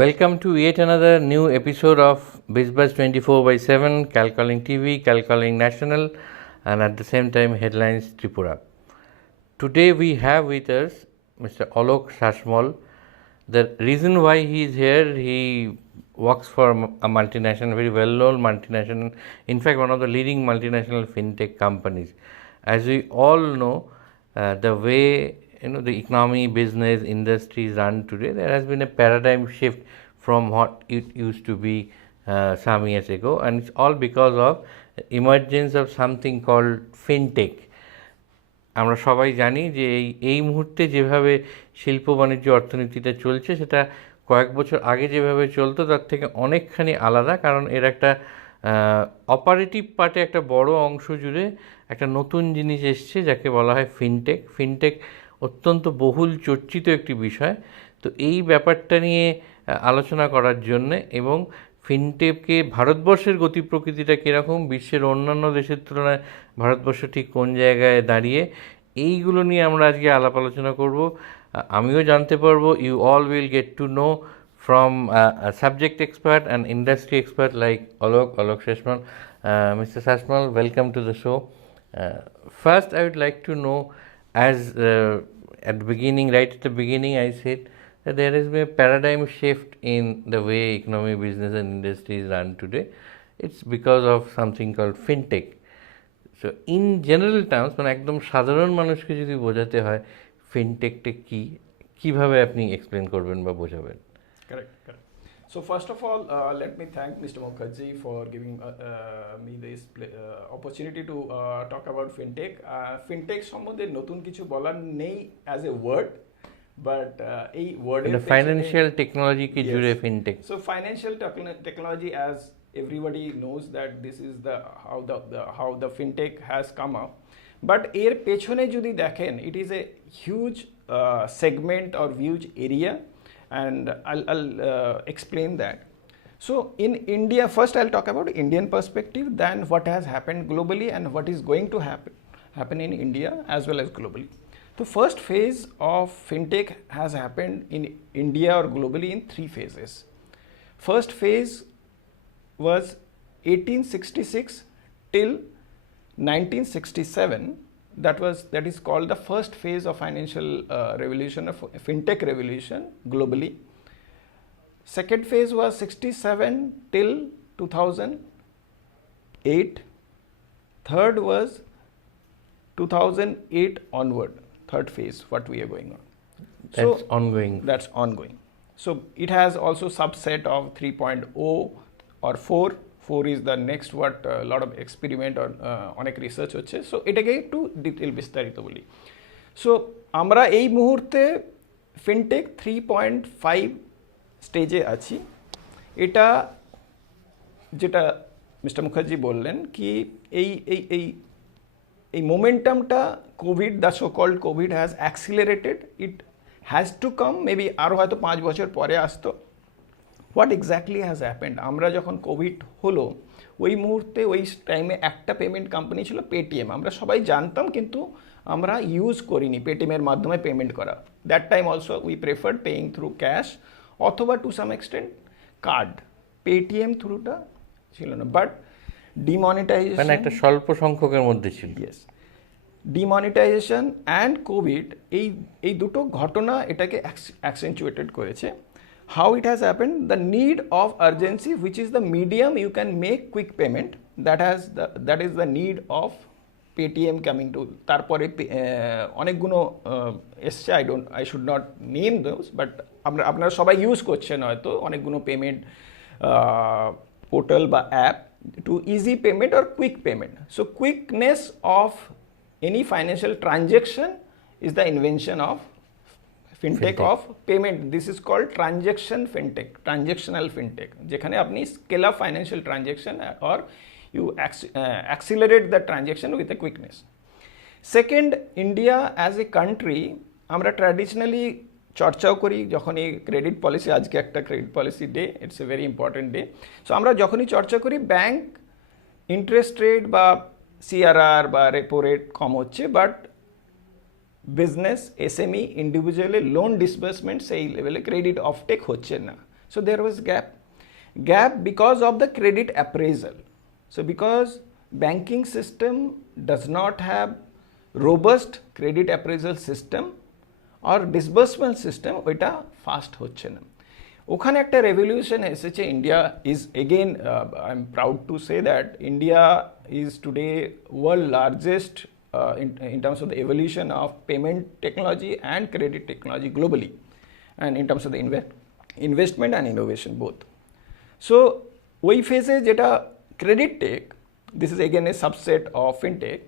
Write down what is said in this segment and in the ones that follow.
Welcome to yet another new episode of BizBuzz 24/7, Calcalling TV, Calcalling National, and at the same time Headlines Tripura. Today we have with us Mr. Alok Shashmal. The reason why he is here, he works for a multinational, very well-known multinational, in fact one of the leading multinational fintech companies. As we all know, the way the economy, business, industries run today, there has been a paradigm shift from what it used to be some years ago, and it's all because of emergence of something called fintech. আমরা সবাই জানি যে এই মুহূর্তে যেভাবে শিল্প বাণিজ্য অর্থনীতিটা চলছে সেটা কয়েক বছর আগে যেভাবে চলতো তার থেকে অনেকখানি আলাদা, কারণ এর একটা অপারেটিভ পার্টে একটা বড় অংশ জুড়ে একটা নতুন জিনিস এসছে যাকে বলা হয় ফিনটেক। ফিনটেক অত্যন্ত বহুল চর্চিত একটি বিষয়। তো এই ব্যাপারটা নিয়ে আলোচনা করার জন্যে এবং ফিনটেককে ভারতবর্ষের গতি প্রকৃতিটা কীরকম, বিশ্বের অন্যান্য দেশের তুলনায় ভারতবর্ষ ঠিক কোন জায়গায় দাঁড়িয়ে, এইগুলো নিয়ে আমরা আজকে আলাপ আলোচনা করব। আমিও জানতে পারবো, you all will get to know from a subject expert and industry expert like Alok Shashmal. Mr. Shashmal, welcome to the show. First, I would like to know, as at the beginning, right at the beginning, I said that there has been a paradigm shift in the way economy, business and industry is run today. It's because of something called fintech. So, in general terms, মানে একদম সাধারণ মানুষকে যদি বোঝাতে হয় ফিনটেকটা কি, কিভাবে আপনি এক্সপ্লেন করবেন বা বোঝাবেন? Correct. So first of all, let me thank Mr. Mukherjee for giving me this opportunity to talk about fintech. Fintech সম্বন্ধে নতুন কিছু বলার নেই as a word, but এই ওয়ার্ডের ফাইন্যান্সিয়াল টেকনোলজি কি জুড়ে fintech. So financial technology, as everybody knows that this is how the fintech has come up. But এর পেছনে যদি দেখেন, it is a huge segment or huge area. And I'll explain that. So in India, first I'll talk about Indian perspective, then what has happened globally and what is going to happen in India as well as globally. The first phase of fintech has happened in India or globally in three phases. First phase was 1866 till 1967. That is called the first phase of financial revolution, of fintech revolution globally. Second phase was 67 till 2008. Third was 2008 onward, third phase, what we are going on. That's ongoing. That's ongoing. So it has also subset of 3.0 or 4. 4 is the next what a lot of experiment or অনেক রিসার্চ হচ্ছে। সো এটাকে একটু ডিটেল বিস্তারিত বলি। সো আমরা এই মুহূর্তে ফিনটেক 3.5 স্টেজে আছি। এটা যেটা মিস্টার মুখার্জি বললেন কি এই মোমেন্টামটা Covid, the so called Covid has accelerated. It has to come, maybe আরও হয়তো 5 বছর পরে আসতো। হোয়াট এক্স্যাক্টলি হ্যাজ হ্যাপেন্ড, আমরা যখন কোভিড হলো ওই মুহূর্তে ওই টাইমে একটা পেমেন্ট কোম্পানি ছিল পেটিএম। আমরা সবাই জানতাম কিন্তু আমরা ইউজ করিনি পেটিএমের মাধ্যমে পেমেন্ট করা। That time also we preferred paying through cash অথবা to some extent card. Paytm থ্রুটা ছিল না, বাট ডিমনিটাইজেশন একটা স্বল্প সংখ্যকের মধ্যে ছিল। ইয়েস, ডিমনিটাইজেশন অ্যান্ড কোভিড এই দুটো ঘটনা এটাকে অ্যাকসেন্চুয়েটেড করেছে। How it has happened, the need of urgency, which is the medium you can make quick payment, that is the need of Paytm coming to. তারপরে অনেকগুলো এসছে, I should not name those, but আপনারা সবাই ইউজ করছেন হয়তো অনেকগুলো payment portal বা app to easy payment or quick payment. So quickness of any financial transaction is the invention of fintech of payment. This is called transaction fintech, transactional fintech, যেখানে আপনি scale up financial transaction or you accelerate the transaction with a quickness. Second, India as a country, আমরা ট্র্যাডিশনালি চর্চাও করি যখনই credit policy, আজকে একটা credit policy day, it's a very important day. So আমরা যখনই চর্চা করি ব্যাংক ইন্টারেস্ট রেট বা সিআরআর বা রেপো রেট কম হচ্ছে, but business, SME, individually loan disbursement সেই লেভেলে ক্রেডিট অফটেক হচ্ছে না। So there was gap because of the credit appraisal. So because banking system does not have robust credit appraisal system or disbursement system, ওইটা ফাস্ট হচ্ছে না। ওখানে একটা রেভলিউশন এসেছে। India is again, I am proud to say that India is today world largest in terms of the evolution of payment technology and credit technology globally, and in terms of the investment and innovation both. So ওই ফেজে যেটা credit tech, this is again a subset of fintech,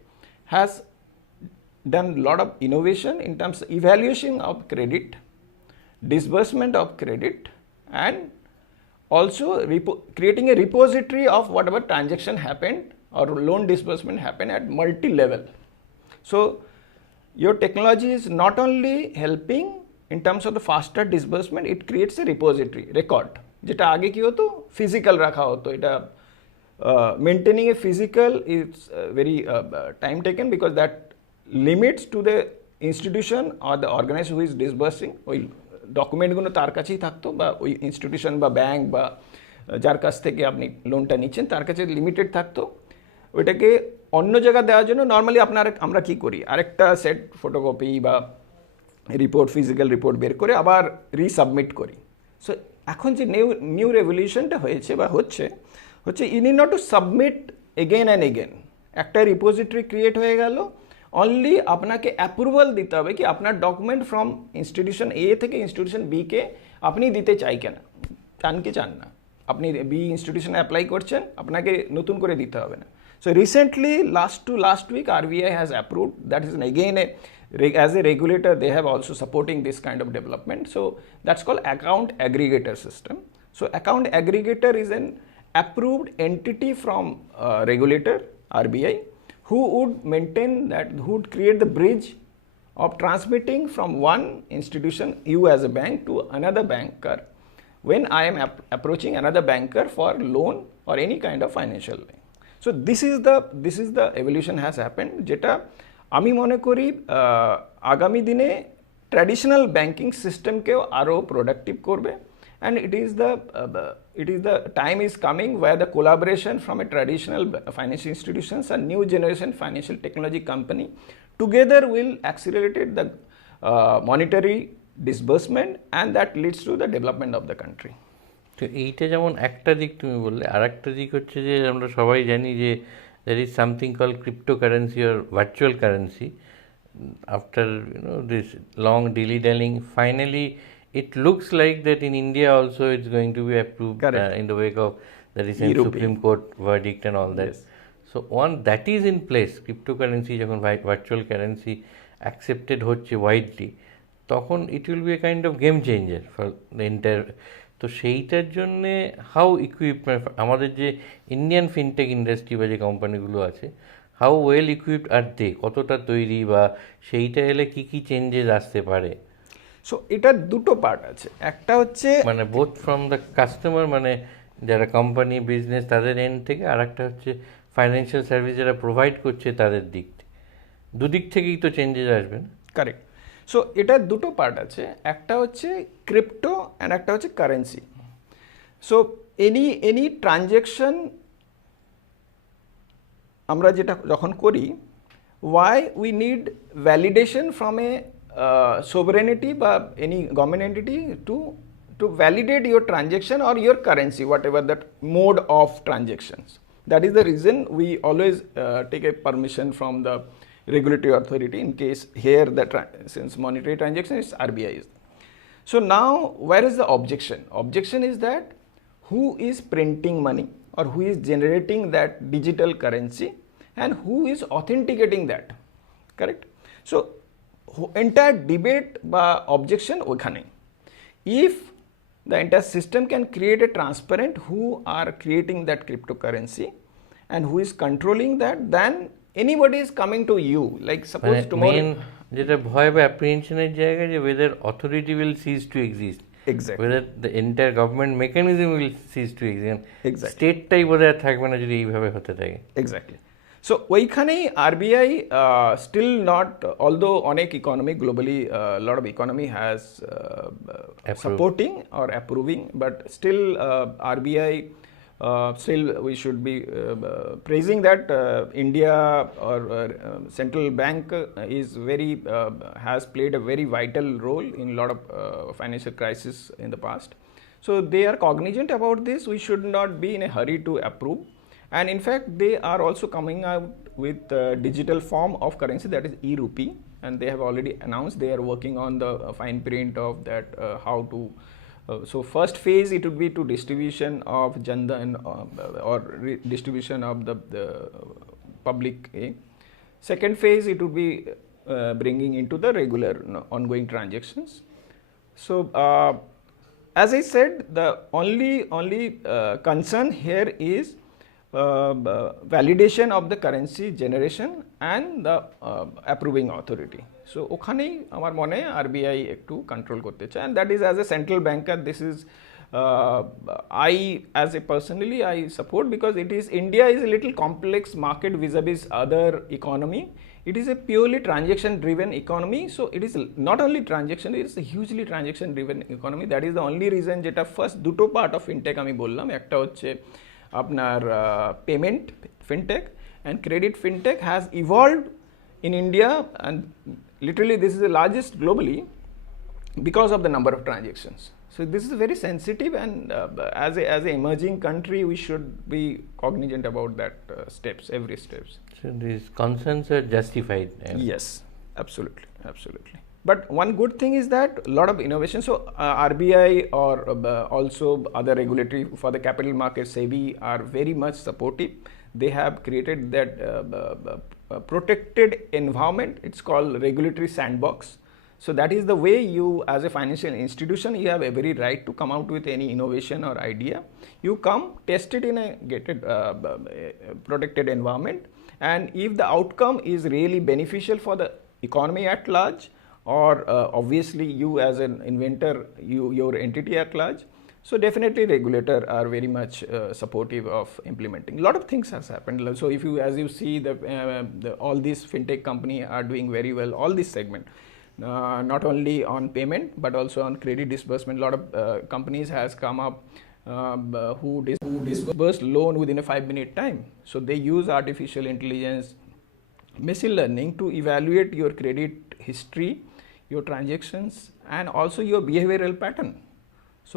has done a lot of innovation in terms of evaluation of credit, disbursement of credit, and also creating a repository of whatever transaction happened or loan disbursement happened at multi-level. So your technology is not only helping in terms of the faster disbursement, it creates a repository, record. যেটা আগে কি হতো, ফিজিক্যাল রাখা হতো। এটা maintaining a physical is very time taken, because that limits to the institution or the organizer who is disbursing. ওই ডকুমেন্টগুলো তার কাছেই থাকতো, বা ওই ইনস্টিটিউশন বা ব্যাংক বা যার কাছ থেকে আপনি লোনটা নিচ্ছেন তার কাছে লিমিটেড থাকতো। ওইটাকে অন্য জায়গা দেওয়ার জন্য নর্মালি আমরা কি করি, আরেকটা সেট ফটোকপি বা রিপোর্ট, ফিজিক্যাল রিপোর্ট বের করে আবার রিসাবমিট করি। সো এখন যে নিউ রেভলিউশনটা হয়েছে বা হচ্ছে you need not to submit again and again. একটা রিপোজিটরি ক্রিয়েট হয়ে গেল, অনলি আপনাকে অ্যাপ্রুভাল দিতে হবে কি আপনার ডকুমেন্ট ফ্রম ইনস্টিটিউশন এ থেকে ইনস্টিটিউশন বি কে আপনি দিতে চান কি চান না। আপনি বি ইনস্টিটিউশনে অ্যাপ্লাই করছেন, আপনাকে নতুন করে দিতে হবে না। So recently, last week, RBI has approved, that is again as a regulator, they have also supporting this kind of development. So that's called account aggregator system. So account aggregator is an approved entity from regulator RBI, who would maintain that, who would create the bridge of transmitting from one institution, you as a bank, to another banker when I am approaching another banker for loan or any kind of financial loan. So this is the evolution has happened, যেটা আমি মনে করি আগামী দিনে traditional banking সিস্টেমকেও আরও প্রোডাক্টিভ করবে। and it is the time is coming where the collaboration from a traditional financial institutions and new generation financial technology company together will accelerate the monetary disbursement, and that leads to the development of the country. তো এইটা যেমন একটা দিক তুমি বললে, আর একটা দিক হচ্ছে যে আমরা সবাই জানি যে there is something called cryptocurrency or virtual currency. After this long dilly-dallying, finally it looks like that in India also it's going to be approved in the wake of the recent Supreme Court verdict and all that. Yes. So one that is in place, cryptocurrency যখন virtual currency accepted হচ্ছে widely, তখন it will be a kind of game changer for the entire. তো সেইটার জন্যে how equipment আমাদের যে Indian fintech industry বা যে কোম্পানিগুলো আছে, হাউ ওয়েল ইকুইপড আর দে, কতটা তৈরি, বা সেইটা এলে কি কি চেঞ্জেস আসতে পারে? সো এটার দুটো পার্ট আছে। একটা হচ্ছে মানে বোথ ফ্রম দ্য কাস্টমার, মানে যারা কোম্পানি বিজনেস তাদের এন্ড থেকে, আর একটা হচ্ছে ফাইন্যান্সিয়াল সার্ভিস যারা প্রোভাইড করছে তাদের দিক থেকে, দুদিক থেকেই তো চেঞ্জেস আসবে না? কারেক্ট। সো এটার দুটো পার্ট আছে, একটা হচ্ছে ক্রিপ্টো অ্যান্ড একটা হচ্ছে কারেন্সি। সো এনি ট্রানজ্যাকশন আমরা যেটা যখন করি, why we need validation from a sovereignty বা any government entity to validate your transaction or your currency, whatever that mode of transactions. That is the reason we always take a permission from the regulatory authority in case here since monetary transaction is RBI. So now where is the objection? Objection is that who is printing money or who is generating that digital currency and who is authenticating that, correct? So entire debate বা objection ওখানে। If the entire system can create a transparent who are creating that cryptocurrency and who is controlling that, then anybody is coming to you, like suppose tomorrow main যেটা ভয় বা অ্যাপ্রিহেনশনের জায়গা, যে whether authority will cease to exist, exactly, whether the entire government mechanism will cease to exist, exactly, স্টেটটাই বোধহয় থাকবে না যদি এইভাবে হতে থাকে। exactly. So ওইখানেই RBI still not, although অনেক economy globally, a lot of economy has supporting or approving, but still RBI still we should be praising that India or central bank is very has played a very vital role in a lot of financial crisis in the past. So they are cognizant about this. We should not be in a hurry to approve. And in fact, they are also coming out with digital form of currency, that is e-rupee, and they have already announced they are working on the fine print of that, how to. So first phase it would be to distribution of Jandan or distribution of the public. Second phase it would be bringing into the regular ongoing transactions. So as I said, the only concern here is validation of the currency generation and the approving authority. So ওখানেই আমার মনে RBI একটু কন্ট্রোল করতে চায়, and that is, as a central banker, this is I as a personally I support, because it is, India is a little complex market vis-a-vis other economy. It is a purely transaction driven economy, so it is not only transaction, it is a hugely transaction driven economy. That is the only reason যেটা ফার্স্ট দুটো part of fintech আমি বললাম, একটা হচ্ছে আপনার payment fintech and credit fintech has evolved in India, and literally this is the largest globally because of the number of transactions. So this is very sensitive, and as an emerging country we should be cognizant about that steps, every steps. So these concerns are justified. Yes, absolutely. But one good thing is that a lot of innovation. So RBI or also other regulatory for the capital market, SEBI, are very much supportive. They have created that protected environment. It's called regulatory sandbox. So that is the way you, as a financial institution, you have every right to come out with any innovation or idea. You come, test it in a gated protected environment, and if the outcome is really beneficial for the economy at large, or obviously you as an inventor, your entity at large, so definitely regulator are very much supportive of implementing. A lot of things has happened. So if you, as you see, all these fintech company are doing very well, all this segment, not only on payment but also on credit disbursement. A lot of companies has come up who disburse loan within a 5-minute time. So they use artificial intelligence, machine learning to evaluate your credit history, your transactions, and also your behavioral pattern. So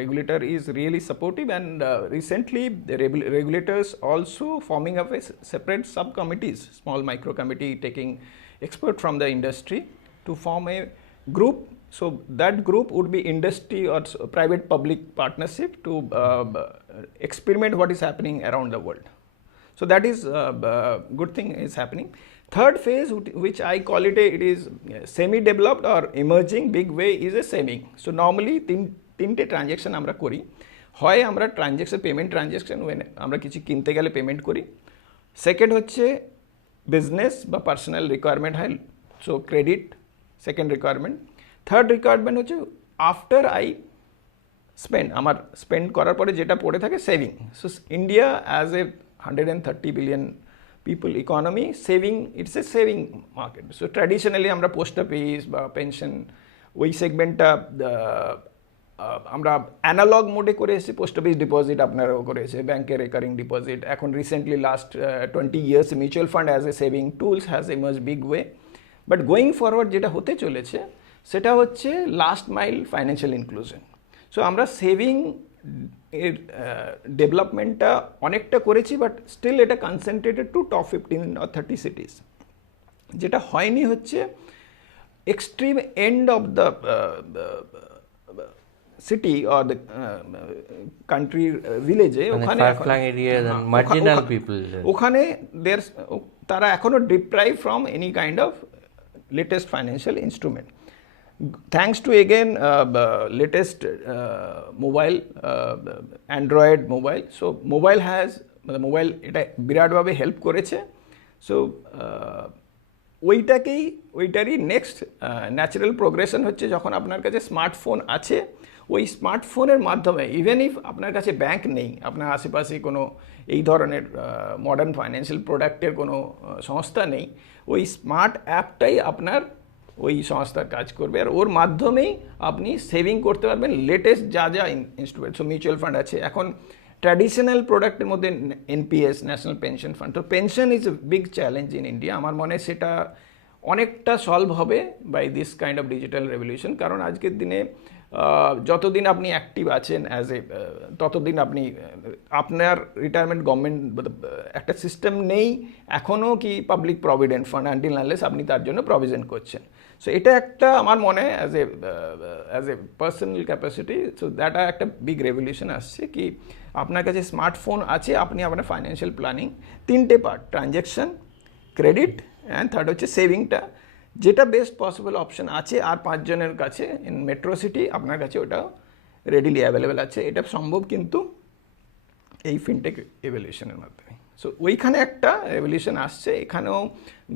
regulator is really supportive, and recently the regulators also forming up a separate subcommittees, small micro committee, taking expert from the industry to form a group. So that group would be industry or private public partnership to experiment what is happening around the world. So that is good thing is happening. Third phase, which I call it it is semi-developed or emerging big way, is a saving. So normally তিনটে ট্রানজ্যাকশন আমরা করি, হয় আমরা payment transaction আমরা কিছু কিনতে গেলে পেমেন্ট করি, সেকেন্ড হচ্ছে বিজনেস বা পার্সোনাল রিকোয়ারমেন্ট হয়, so credit second requirement, third requirement হচ্ছে আফটার আই আমার স্পেন্ড করার পরে যেটা পড়ে থাকে saving. So India as a 130 billion people economy, saving, it's a saving market. So traditionally আমরা পোস্ট অফিস বা পেনশন ওই সেগমেন্টটা আমরা অ্যানালগ মোডে করে এসেছি, পোস্ট অফিস ডিপোজিট আপনারাও করেছে, ব্যাংকের রেকারিং ডিপোজিট, এখন recently last 20 years mutual fund as a saving tools has emerge big way. But going forward যেটা হতে চলেছে সেটা হচ্ছে last mile financial inclusion. So আমরা সেভিং এর ডেভেলপমেন্টটা অনেকটা করেছি, বাট স্টিল এটা concentrated to top 15 or 30 cities. যেটা হয়নি হচ্ছে extreme end of the city or the country ভিলেজে, ওখানে ওখানে তারা এখনো deprive from any kind of latest financial instrument. Thanks to again latest mobile, Android mobile. So mobile এটা বিরাটভাবে হেল্প করেছে. So ওইটারই নেক্সট ন্যাচারাল প্রোগ্রেশন হচ্ছে যখন আপনার কাছে স্মার্টফোন আছে, ওই স্মার্টফোনের মাধ্যমে ইভেন ইফ আপনার কাছে ব্যাংক নেই, আপনার আশেপাশে কোনো এই ধরনের মডার্ন ফাইন্যান্সিয়াল প্রোডাক্টের কোনো সংস্থা নেই, ওই স্মার্ট অ্যাপটাই আপনার ওই সংস্থার কাজ করবে, আর ওর মাধ্যমেই আপনি সেভিং করতে পারবেন লেটেস্ট যা ইনস্ট্রুমেন্ট। সো মিউচুয়াল ফান্ড আছে, এখন ট্র্যাডিশনাল প্রোডাক্টের মধ্যে এনপিএস, ন্যাশনাল পেনশন ফান্ড। তো pension is a big challenge in India. আমার মনে হয় সেটা অনেকটা সলভ হবে by this kind of digital revolution. কারণ আজকের দিনে যতদিন আপনি অ্যাক্টিভ আছেন ততদিন আপনি আপনার রিটায়ারমেন্ট গভর্নমেন্ট একটা সিস্টেম নেই এখনও কি public provident fund until unless আপনি তার জন্য প্রভিশন করছেন। সো এটা একটা আমার মনে হয় as A personal capacity, so that একটা বিগ রেভলিউশন আসছে কি আপনার কাছে স্মার্টফোন আছে, আপনি আপনার ফাইন্যান্সিয়াল প্ল্যানিং তিনটে part, transaction, credit and third হচ্ছে সেভিংটা, যেটা বেস্ট পসিবল অপশন আছে আর 5 জনের কাছে ইন মেট্রো সিটি আপনার কাছে ওটা রেডিলি অ্যাভেলেবেল আছে। এটা সম্ভব কিন্তু এই ফিনটেক এভলিউশনের মাধ্যমে। সো ওইখানে একটা রেভলিউশন আসছে, এখানেও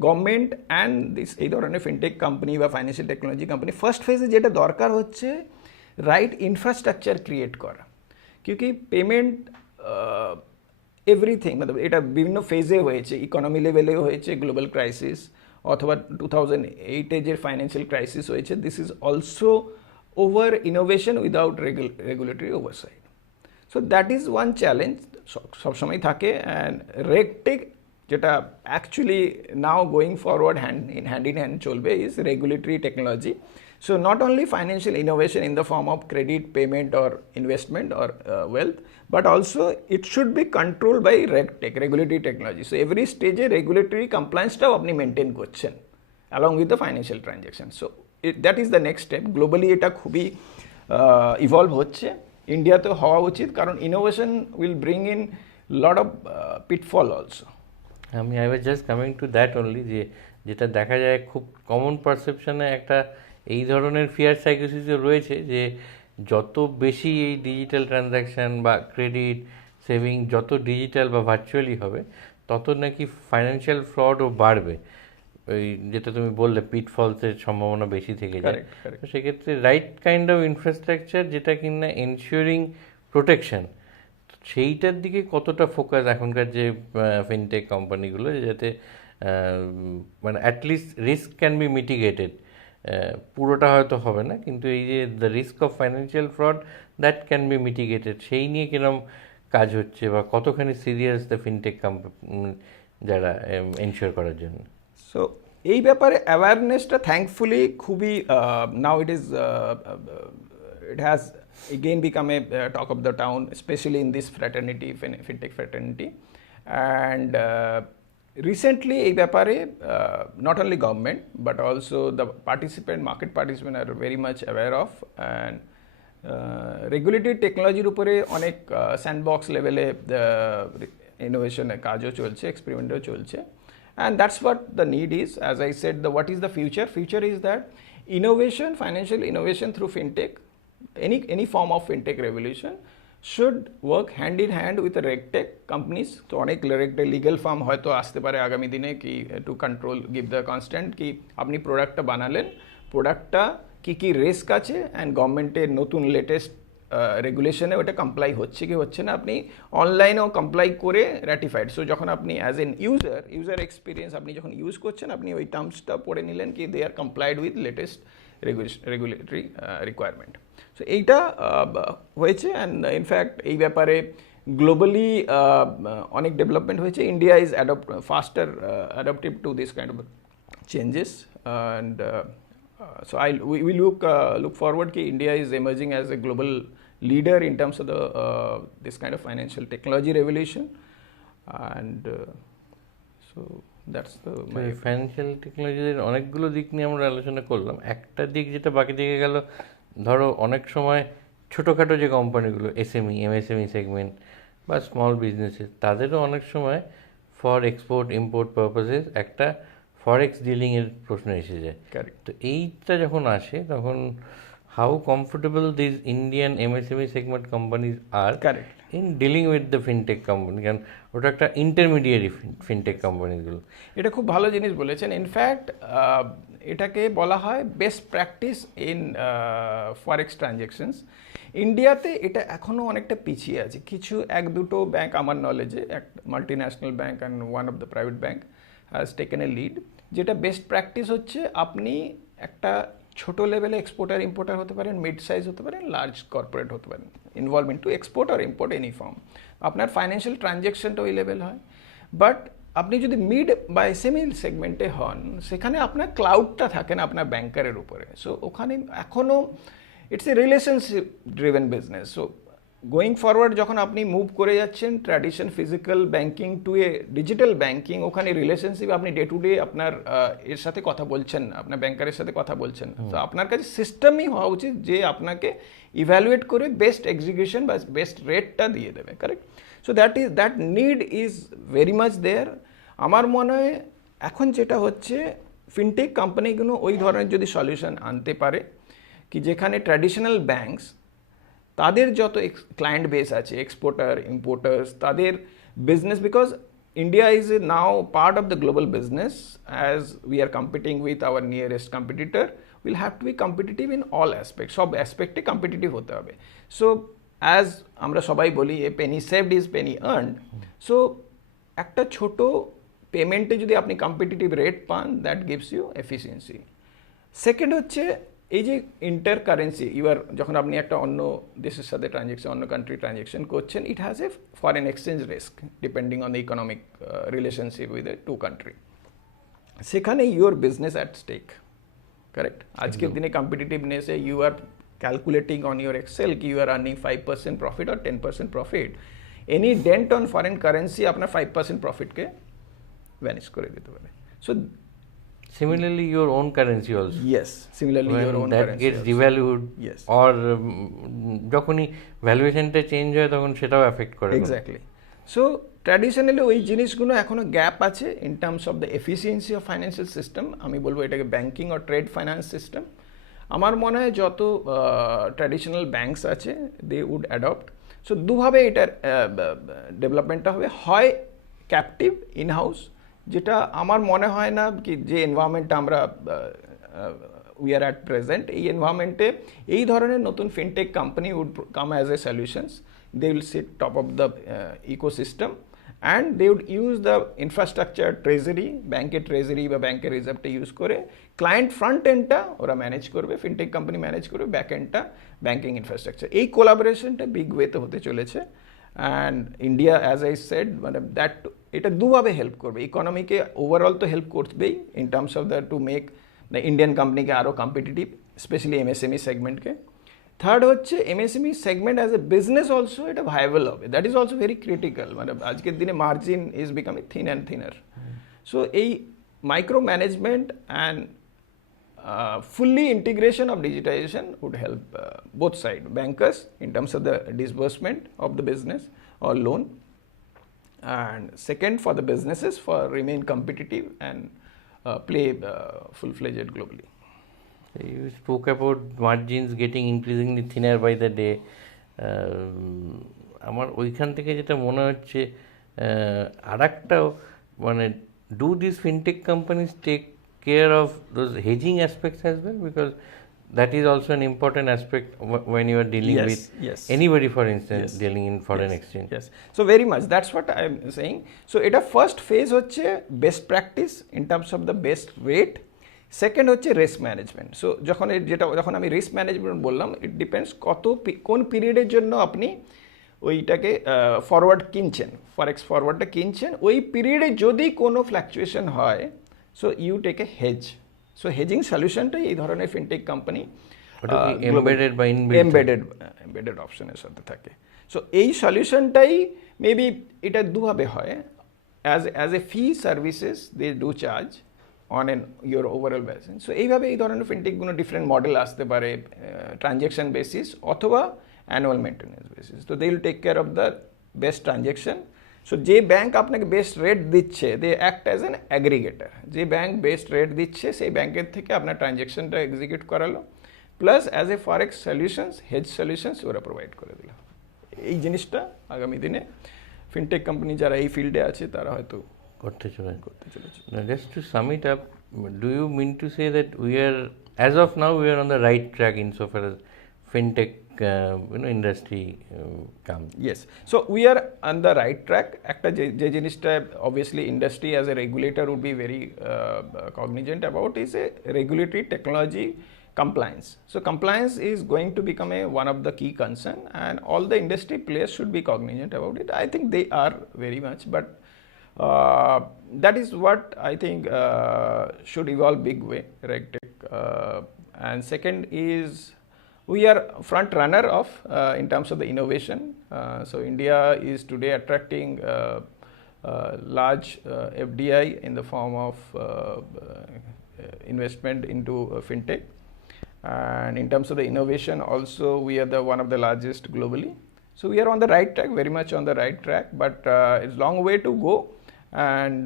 গভর্নমেন্ট অ্যান্ড এই ধরনের ফিনটেক কোম্পানি বা ফাইন্যান্সিয়াল টেকনোলজি কোম্পানি ফার্স্ট ফেজে যেটা দরকার হচ্ছে রাইট ইনফ্রাস্ট্রাকচার ক্রিয়েট করা, কিউকি পেমেন্ট এভরিথিং মানে এটা বিভিন্ন ফেজে হয়েছে, ইকোনমি লেভেলেও হয়েছে, গ্লোবাল ক্রাইসিস অথবা 2008 যে ফাইন্যান্সিয়াল ক্রাইসিস হয়েছে, this is also over innovation without regulatory oversight. So that is one challenge সবসময় থাকে। অ্যান্ড রেগটেক যেটা actually now going forward hand in hand চলবে is regulatory technology. So not only financial innovation in the form of credit, payment or investment or wealth, but also it should be controlled by RegTech, regulatory technology. So every stage regulatory compliance টাও আপনি মেনটেন করছেন along with the financial transaction. So that is the next step. Globally এটা খুবই ইভলভ হচ্ছে, ইন্ডিয়াতে হওয়া উচিত, কারণ innovation will bring in lot of পিটফল also. I was just coming to that only, যেটা দেখা যায় খুব কমন পারসেপশনে একটা এই ধরনের ফিয়ার সাইকোসিসও রয়েছে যে যত বেশি এই ডিজিটাল ট্রানজ্যাকশান বা ক্রেডিট সেভিং যত ডিজিটাল বা ভার্চুয়ালি হবে তত নাকি ফাইন্যান্সিয়াল ফ্রডও বাড়বে, ওই যেটা তুমি বললে পিটফলসের সম্ভাবনা বেশি থেকে যায়। তো সেক্ষেত্রে রাইট কাইন্ড অফ ইনফ্রাস্ট্রাকচার যেটা কিনা এনশিওরিং প্রোটেকশন, সেইটার দিকে কতটা ফোকাস এখনকার যে ফিনটেক কোম্পানিগুলো, যাতে মানে at least risk can be mitigated, পুরোটা হয়তো হবে না কিন্তু এই যে the risk of financial fraud that can be mitigated, সেই নিয়ে কিরম কাজ হচ্ছে বা কতখানি সিরিয়াস দ্য ফিনটেক যারা এনশিওর করার জন্য। সো এই ব্যাপারে অ্যাওয়ারনেসটা থ্যাঙ্কফুলি খুবই নাও it has again become a talk of the town, especially in this fraternity, fintech fraternity. And recently এই ব্যাপারে not only government but also the market participant are very much aware of, and regulatory টেকনোলজির উপরে অনেক স্যান্ডবক্স লেভেলে ইনোভেশনের কাজও চলছে, এক্সপেরিমেন্টও চলছে, and that's what the need is. As I said, what is the future is that innovation, financial innovation through fintech, any form of fintech revolution should work hand in hand with the regtech companies. তো অনেক legal farm হয়তো আসতে পারে আগামী দিনে কি to control, give the constant কি আপনি প্রোডাক্টটা বানালেন, প্রোডাক্টটা কি রিস্ক আছে অ্যান্ড গভর্নমেন্টের নতুন লেটেস্ট রেগুলেশনে ওটা কমপ্লাই হচ্ছে কি হচ্ছে না, আপনি অনলাইনেও কমপ্লাই করে র্যাটিফাইড। সো যখন আপনি অ্যাজ এন ইউজার এক্সপিরিয়েন্স আপনি যখন ইউজ করছেন, আপনি ওই টার্মসটা পড়ে নিলেন কি they are complied with latest regulatory requirement. So এইটা হয়েছে, অ্যান্ড ইনফ্যাক্ট এই ব্যাপারে গ্লোবালি অনেক ডেভেলপমেন্ট হয়েছে। ইন্ডিয়া ইজ ফাস্টার adaptive to this kind of changes, and so we look forward ki India is emerging as a global leader in terms of the this kind of financial technology revolution, and so that's the financial টেকনোলজির অনেকগুলো দিক নিয়ে আমরা আলোচনা করলাম। একটা দিক যেটা বাকি থেকে গেল, ধরো অনেক সময় ছোটোখাটো যে কোম্পানিগুলো এসএমই এমএসএমই সেগমেন্ট বা স্মল বিজনেসেস, তাদেরও অনেক সময় ফর এক্সপোর্ট ইম্পোর্ট পারপাসেস একটা ফরেক্স ডিলিংয়ের প্রশ্ন এসে যায়। তো এইটা যখন আসে তখন how comfortable these Indian MSME segment companies are Correct. in dealing with the fintech company, কারণ ওটা একটা ইন্টারমিডিয়ারি ফিনটেক কোম্পানিগুলো। এটা খুব ভালো জিনিস বলেছেন। ইনফ্যাক্ট এটাকে বলা হয় বেস্ট প্র্যাকটিস ইন ফরেক্স ট্রানজ্যাকশনস। ইন্ডিয়াতে এটা এখনও অনেকটা পিছিয়ে আছে। কিছু এক দুটো ব্যাংক আমার নলেজে, এক multinational bank and one of the private bank has taken এ লিড। যেটা বেস্ট প্র্যাকটিস হচ্ছে, আপনি একটা ছোটো লেভেলে এক্সপোর্টার ইম্পোর্টার হতে পারেন, মিড সাইজ হতে পারেন, লার্জ কর্পোরেট হতে পারেন, ইনভলভমেন্ট টু এক্সপোর্ট আর ইম্পোর্ট এনি ফর্ম, আপনার ফাইন্যান্সিয়াল ট্রানজ্যাকশনটা ওই লেভেল হয়। বাট আপনি যদি মিড বা এসএমই সেগমেন্টে হন, সেখানে আপনার ক্লাউডটা থাকে না আপনার ব্যাংকারের উপরে। সো ওখানে এখনও it's a relationship driven business. So going forward যখন আপনি মুভ করে যাচ্ছেন ট্র্যাডিশন ফিজিক্যাল ব্যাংকিং টু এ ডিজিটাল ব্যাংকিং, ওখানে রিলেশনশিপ আপনি ডে টু ডে আপনার এর সাথে কথা বলছেন, আপনার ব্যাংকারের সাথে কথা বলছেন। তো আপনার কাছে সিস্টেমই হওয়া উচিত যে আপনাকে ইভ্যালুয়েট করে বেস্ট এক্সিকিউশন বা বেস্ট রেটটা দিয়ে দেবে। Correct? So that need is very much there. আমার মনে হয় এখন যেটা হচ্ছে, ফিনটেক কোম্পানিগুলো ওই ধরনের যদি সলিউশন আনতে পারে, কি যেখানে ট্র্যাডিশনাল ব্যাংকস তাদের যত ক্লায়েন্ট বেস আছে, এক্সপোর্টার ইম্পোর্টার্স, তাদের business, because India is now part of the global business, as we are competing with our nearest competitor, will have to be competitive in all aspect, সব অ্যাসপেক্টে কম্পিটিটিভ হতে হবে। So as আমরা সবাই বলি, a penny saved is penny earned. So একটা ছোট পেমেন্টে যদি আপনি কম্পিটিটিভ রেট পান, that gives you efficiency. Second হচ্ছে, এই যে ইন্টার কারেন্সি, যখন আপনি একটা অন্য দেশের সাথে ট্রানজ্যাকশন, অন্য কান্ট্রি ট্রানজ্যাকশন করছেন, it has a foreign exchange risk depending on the economic relationship with a two country. সেখানে your business at stake. Correct? আজকের দিনে কম্পিটিটিভনেসে you are calculating on your excel কি ইউ আর আর্নিং 5% প্রফিট আর 10% profit. Any dent on foreign currency আপনার 5% প্রফিটকে vanish করে দিতে পারে। So similarly your own currency also, yes, similarly when your own that currency gets also. devalued, Yes. or যখনই ভ্যালুয়েশনটা চেঞ্জ হয় তখন সেটাও এফেক্ট করে। এক্স্যাক্টলি। সো ট্র্যাডিশনালি ওই জিনিসগুলো এখনও গ্যাপ আছে in terms of the efficiency of financial system. আমি বলবো এটাকে ব্যাংকিং ও ট্রেড ফাইন্যান্স সিস্টেম। আমার মনে হয় যত ট্র্যাডিশনাল ব্যাংকস আছে, দে উড অ্যাডপ্ট। সো দুভাবে এটার ডেভেলপমেন্টটা হবে, হয় ক্যাপটিভ ইন হাউস, যেটা আমার মনে হয় না কি যে এনভায়রনমেন্টটা আমরা উই আর অ্যাট প্রেজেন্ট, এই এনভায়রনমেন্টে এই ধরনের নতুন fintech company would come as a solutions. They will sit top of the ecosystem and they would use the infrastructure, treasury, ব্যাংকের ট্রেজারি বা ব্যাংকের রিজার্ভটা ইউজ করে ক্লায়েন্ট ফ্রন্ট এন্ডটা ওরা ম্যানেজ করবে, ফিনটেক কোম্পানি ম্যানেজ করবে ব্যাক এন্ডটা, ব্যাংকিং ইনফ্রাস্ট্রাকচার। এই কোলাবোরেশনটা বিগ ওয়েতে হতে চলেছে। And India, as I said, মানে দ্যাট এটা দুভাবে হেল্প করবে। ইকোনমিকে ওভারঅল তো হেল্প করবেই in terms of the to make the Indian কোম্পানিকে আরও কম্পিটিটিভ, স্পেশালি এমএসএমই সেগমেন্টকে। থার্ড হচ্ছে, MSME segment as a business also এটা ভাইয়েবল হবে। That is also very critical. মানে আজকের দিনে margin is becoming thin and thinner. So এই micro management and fully integration of digitization would help both sides, bankers in terms of the disbursement of the business or loan, and second for the businesses for remain competitive and play full-fledged globally. You spoke about margins getting increasingly thinner by the day. আমার ওইখান থেকে যেটা মনে হচ্ছে, আর একটা মানে, do these fintech companies take care of those hedging aspects as well, because that is also an important aspect when you are dealing with anybody, for instance, dealing in foreign exchange. Yes, so very much, that's what I am saying. So এটা first phase হচ্ছে best practice in terms of the best rate. Second হচ্ছে risk management. So যখন আমি risk management বললাম, it depends কোন পিরিয়ডের জন্য আপনি ওইটাকে ফরওয়ার্ড কিনছেন, ফরেক্স ফরওয়ার্ডটা কিনছেন, ওই পিরিয়ডে যদি কোনো ফ্ল্যাকচুয়েশন হয়, so you take a hedge. So hedging সলিউশনটাই এই ধরনের ফিনটেক কোম্পানি এমবেডেড অপশনের সাথে থাকে। সো এই সলিউশনটাই মেবি এটা দুভাবে হয়, as a fee services they do charge on an your overall basis. So এইভাবে এই ধরনের ফিনটেকগুলো ডিফারেন্ট মডেল আসতে পারে, ট্রানজ্যাকশন বেসিস অথবা অ্যানুয়াল মেনটেন্যান্স বেসিস। তো they will take care of the best transaction. So যে ব্যাংক আপনাকে বেস্ট রেট দিচ্ছে, they act as an aggregator. যে ব্যাংক বেস্ট রেট দিচ্ছে সেই ব্যাংকের থেকে আপনার ট্রানজ্যাকশনটা এক্সিকিউট করালো, plus as a forex solutions hedge solutions ওরা প্রোভাইড করে দিল। এই জিনিসটা আগামী দিনে ফিনটেক কোম্পানি যারা এই ফিল্ডে আছে তারা হয়তো করতে চলেছে। চলেছে। Now, just to sum it up, do you mean to say that we are, as of now, we are on the right track insofar as fintech, industry comes? Yes, so we are on the right track. একটা যে জিনিসটা obviously industry as a regulator would be very cognizant about is a regulatory technology compliance. So compliance is going to become one of the key concern, and all the industry players should be cognizant about it. I think they are very much, but that is what I think should evolve big way, RegTech. And second is we are front runner of in terms of the innovation. So India is today attracting large FDI in the form of investment into fintech. And in terms of the innovation also, we are the one of the largest globally. So we are on the right track, very much on the right track, but it's long way to go. And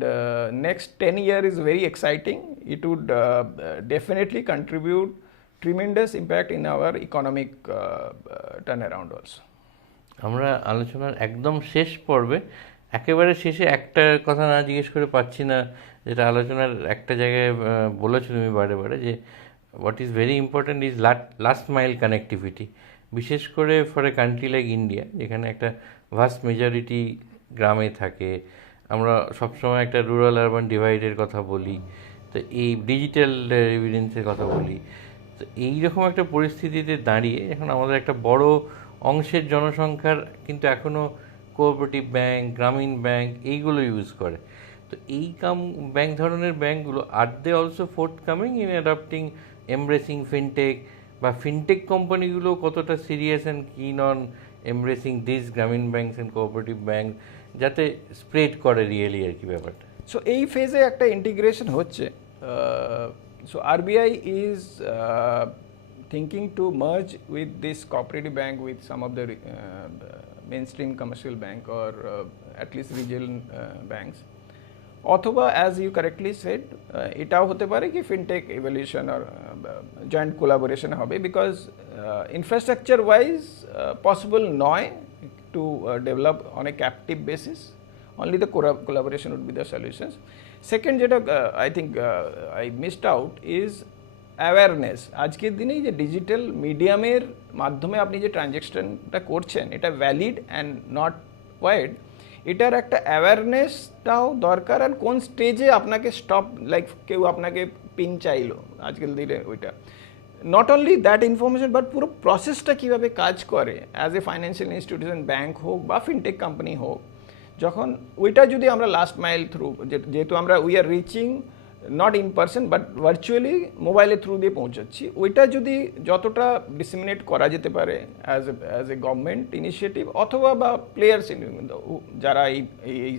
next 10 year is very exciting. It would definitely contribute tremendous impact in our economic turnaround also. আমরা আলোচনার একদম শেষ পর্বে একেবারে শেষে একটা কথা না জিজ্ঞেস করে পাচ্ছি না, যেটা আলোচনার একটা জায়গায় বলেছো তুমি বারে বারে, যে what is very important is last mile connectivity, বিশেষ করে for a country like India যেখানে একটা ভাস্ট মেজরিটি গ্রামে থাকে। আমরা সবসময় একটা রুরাল আরবান ডিভাইডের কথা বলি, তো এই ডিজিটাল এভিডেন্সের কথা বলি। তো এইরকম একটা পরিস্থিতিতে দাঁড়িয়ে এখন আমাদের একটা বড় অংশের জনসংখ্যার কিন্তু এখনও কোঅপারেটিভ ব্যাংক, গ্রামীণ ব্যাংক এইগুলো ইউজ করে। তো এই ব্যাংক ধরনের ব্যাংকগুলো আর they also forthcoming in adapting embracing fintech, বা ফিনটেক কোম্পানিগুলো কতটা serious and keen on embracing this grameen banks and cooperative bank, যাতে স্প্রেড করে রিয়েলি আর কি ব্যাপারটা। সো এই ফেজে একটা ইন্টিগ্রেশন হচ্ছে। So RBI is thinking to merge with this cooperative bank with some of the mainstream commercial bank or at least regional banks. অথবা as you correctly said, এটাও হতে পারে কি ফিনটেক এভলিউশন আর জয়েন্ট কোলাবোরেশন হবে, বিকজ ইনফ্রাস্ট্রাকচার ওয়াইজ পসিবল নয় to develop on a captive basis, only the collaboration would be the solutions. Second যেটা I think I missed out is awareness. আজকের দিনে যে ডিজিটাল মিডিয়ামের মাধ্যমে আপনি যে ট্রানজ্যাকশনটা করছেন এটা ভ্যালিড অ্যান্ড নট ওয়াইড, এটার একটা অ্যাওয়ারনেসটাও দরকার। আর কোন স্টেজে আপনাকে স্টপ, লাইক কেউ আপনাকে পিন চাইলো আজকের দিনে, ওইটা not only that information but পুরো প্রসেসটা কীভাবে কাজ করে as a financial institution, bank হোক বা ফিনটেক কোম্পানি হোক, যখন ওইটা যদি আমরা লাস্ট মাইল থ্রু, যেহেতু আমরা we are reaching not in person but virtually মোবাইলের থ্রু দিয়ে পৌঁছাচ্ছি, ওইটা যদি যতটা ডিসিমিনেট করা যেতে পারে অ্যাজ এ গভর্নমেন্ট ইনিশিয়েটিভ অথবা বা প্লেয়ার্স যারা এই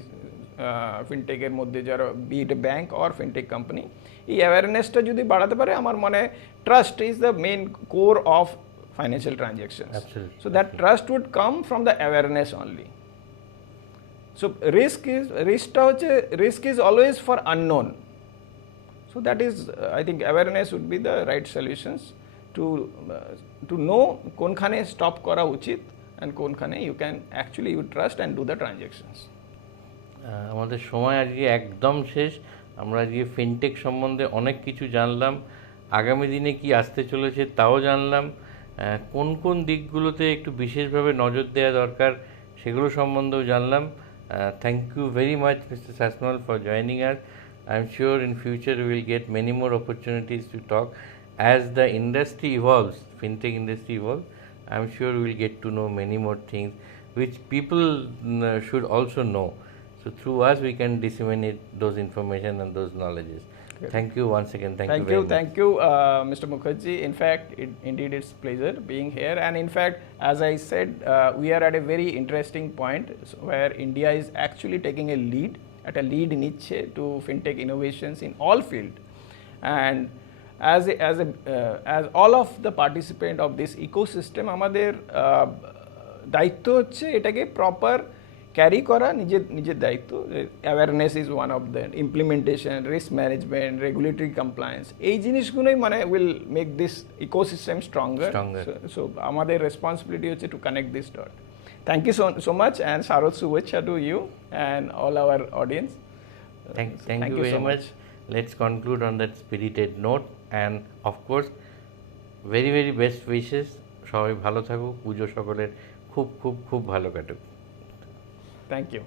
ফিনটেকের মধ্যে যারা be it bank or fintech company, এই অ্যাওয়ারনেসটা যদি বাড়াতে পারে, আমার মনে trust is the main core of financial transaction. So that trust would come from the awareness only. So risk is always for unknown. So that is, I think awareness would be the right solutions to know কোনখানে stop করা উচিত and কোনখানে you can actually you trust and do the transactions. আমাদের সময় আজকে একদম শেষ। আমরা আজকে ফিনটেক সম্বন্ধে অনেক কিছু জানলাম, আগামী দিনে কি আসতে চলেছে তাও জানলাম, কোন কোন দিকগুলোতে একটু বিশেষভাবে নজর দেওয়া দরকার সেগুলো সম্বন্ধেও জানলাম। Thank you very much, Mr. Sasnal, for joining us. I'm sure in future we will get many more opportunities to talk. As the industry evolves, fintech industry evolves, I'm sure we will get to know many more things which people should also know. So through us we can disseminate those information and those knowledges. Okay. Thank you once again. Thank you very much. Thank you, Mr. Mukherjee. In fact, indeed it's pleasure being here. And in fact, as I said, we are at a very interesting point where India is actually taking a lead, niche to fintech innovations in all field. And as all of the participant of this ecosystem, আমাদের দায়িত্ব হচ্ছে এটাকে proper carry করা নিজের নিজের দায়িত্ব। Awareness is one of the implementation, risk management, regulatory compliance, এই জিনিসগুলোই মানে will make this ecosystem stronger. So আমাদের রেসপন্সিবিলিটি হচ্ছে to connect this dot. Thank you so much, and Sharad Suvecha to you and all our audience. Thank you very much. Let's conclude on that spirited note, and of course very very best wishes. সবাই ভালো থাকুক, পুজো সকলের খুব খুব খুব ভালো কাটুক। Thank you.